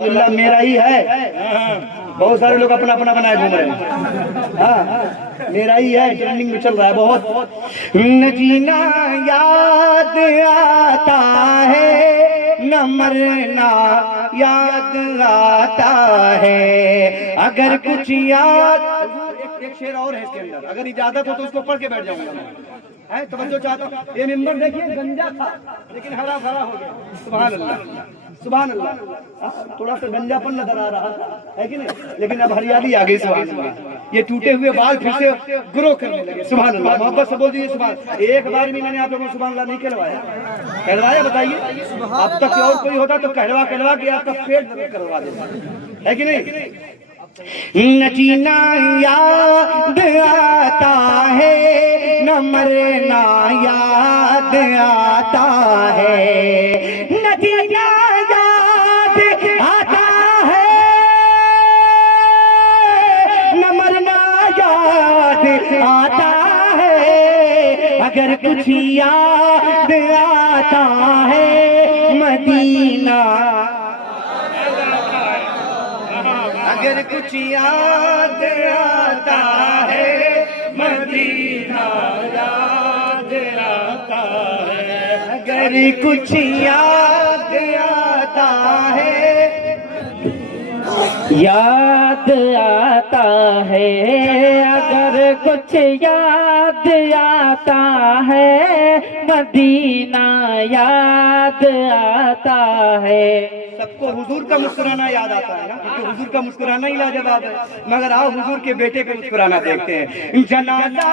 اللہ میرا ہی ہے. بہت سارے لوگ اپنا اپنا بنائے گھوم رہے ہیں. ہاں میرا ہی ہے, ٹریننگ میں چل رہا ہے بہت. نہ جینا یاد آتا ہے, نہ مرنا یاد آتا ہے, اگر کچھ یاد. ایک شعر اور ہے اس کے اندر, اگر اجازت ہو تو اس کو پڑھ کے بیٹھ جاؤں گا. توجہ چاہتا ہوں. یہ ممبر دیکھیے گنجا تھا لیکن ہرا بھرا ہو گیا. سبحان اللہ سبحان اللہ. تھوڑا سا گنجا پن نظر آ رہا ہے کہ نہیں, لیکن اب ہریالی آ گئی. سبحان اللہ. یہ ٹوٹے ہوئے بال پھر سے گرو کرنے لگے. سبحان اللہ. محبت سے بول دیجیے سبحان. ایک بار بھی میں نے آپ لوگوں کو سبحان اللہ نہیں کہلوایا. کہلوایا بتائیے. اب تک اور کوئی ہوتا تو کہلوا کے آپ کا پیٹ درد کروا دیتا ہے کہ نہیں. نہ جینا یاد آتا ہے, نہ مرنا یاد آتا ہے, نہ جینا یاد آتا ہے, نہ مرنا یاد آتا ہے, اگر کچھ یاد آتا ہے مدینہ, اگر کچھ یاد آتا ہے مدینہ یاد آتا ہے, اگر کچھ یاد آتا ہے یاد آتا ہے, اگر کچھ یاد آتا ہے مدینہ یاد آتا ہے. سب کو حضور کا مسکرانا یاد آتا ہے نا, کیونکہ حضور کا مسکرانا ہی لاجواب ہے. مگر آؤ حضور کے بیٹے کا مسکرانا دیکھتے ہیں. جنازہ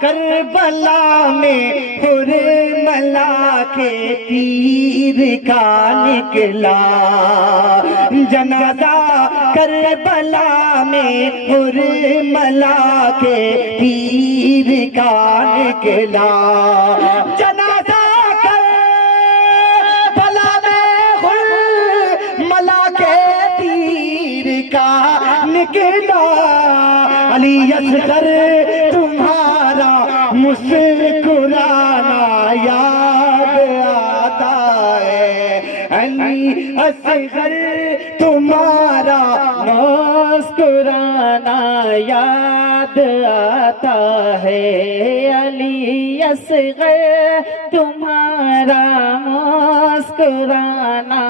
کربلا میں حرملا کے تیر کا نکلا, جنازہ کربلا میں حرملا کے تیر کا نکلا, جنازہ نکلا, علی اصغر تمہارا مسکرانا یاد آتا ہے, علی اصغر تمہارا مسکرانا یاد آتا ہے, علی اصغر تمہارا مسکرانا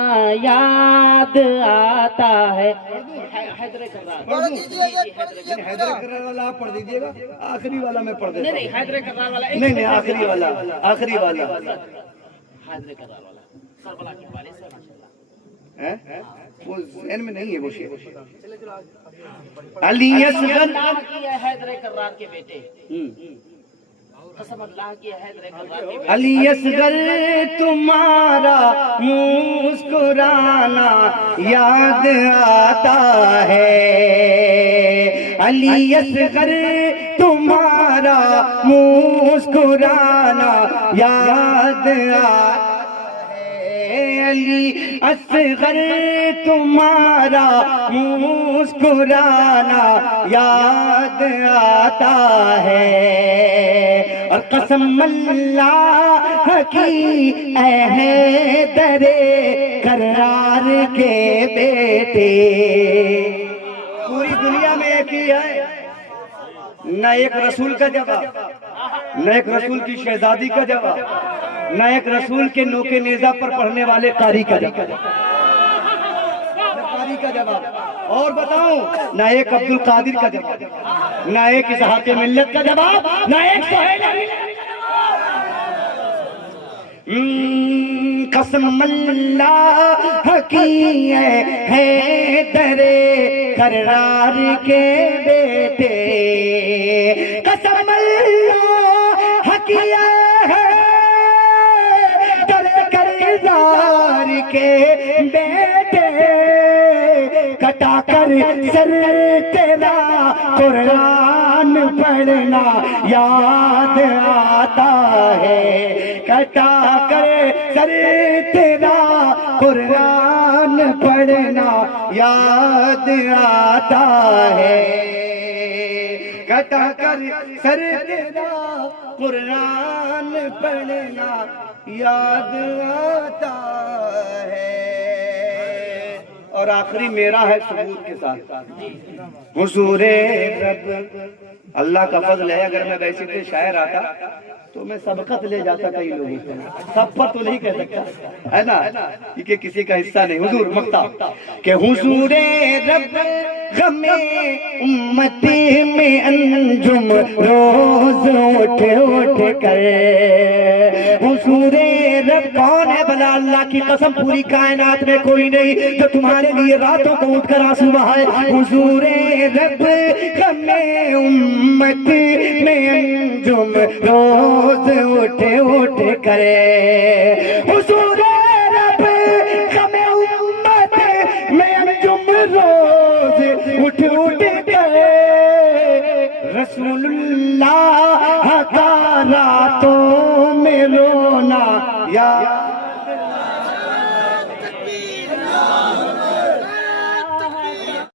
یاد آتا ہے. حیدر کرار والا آپ پڑھ دیجیے گا, آخری والا میں پڑھ دیتا ہوں. حیدر کرار والا نہیں, آخری والا آخری والا حیدر کرار والا کربلا کے والے سے ماشاءاللہ وہ ذہن میں نہیں ہے. وہ شعر علی اصغر حیدر کرار کے بیٹے, قسم اللہ کی حیدر کرار کے بیٹے, علی اصغر تمہارا مسکرانا یاد آتا ہے, علی اصغر تمہارا مسکرانا یاد آتا ہے, علی اصغر تمہارا مسکرانا یاد آتا ہے, اور قسم اللہ کی اے حیدر کرار کے بیٹے. پوری دنیا میں ایک ہی ہے, نہ ایک رسول کا جواب, نہ ایک رسول کی شہزادی کا جواب, نہ ایک رسول کے نوکے نیزہ پر پڑھنے والے قاری کا جواب, اور بتاؤں نہ ایک عبد القادر کا جواب, نہ ایک اسحاق ملت کا جواب, نہ ایک سہیل علی کا جواب. قسم اللہ کی ہے حیدر کرار کے بیٹے, قسم اللہ کی ہے کرار کے بیٹے, کٹا کر سر تیرا قرآن پڑھنا یاد آتا ہے, کٹا کر سر تیرا قرآن پڑھنا یاد آتا ہے, کٹا کر سر تیرا قرآن پڑھنا یاد آتا ہے. اور آخری میرا ہے ثبوت کے ساتھ. حضور رب اللہ کا فضل ہے. اگر میں ویسے کوئی شاعر آتا تو میں سبقت لے جاتا کئی لوگوں سے. سب پر تو نہیں کہہ سکتا ہے نا, کیونکہ کسی کا حصہ نہیں. حضور مقتا کہ حضور رب غم امتی میں انجم روز اٹھ اٹھ کر. حضور رب کون ہے بھلا؟ اللہ کی قسم پوری کائنات میں کوئی نہیں جو تمہارے لیے راتوں کو اٹھ کر آنسو بہائے. حضور رب غم امتی میں انجم روز اٹھ اٹھ کرے. حضور رب غم امت میں انجم روز اٹھ اٹھ کرے. رسول اللہ کا رات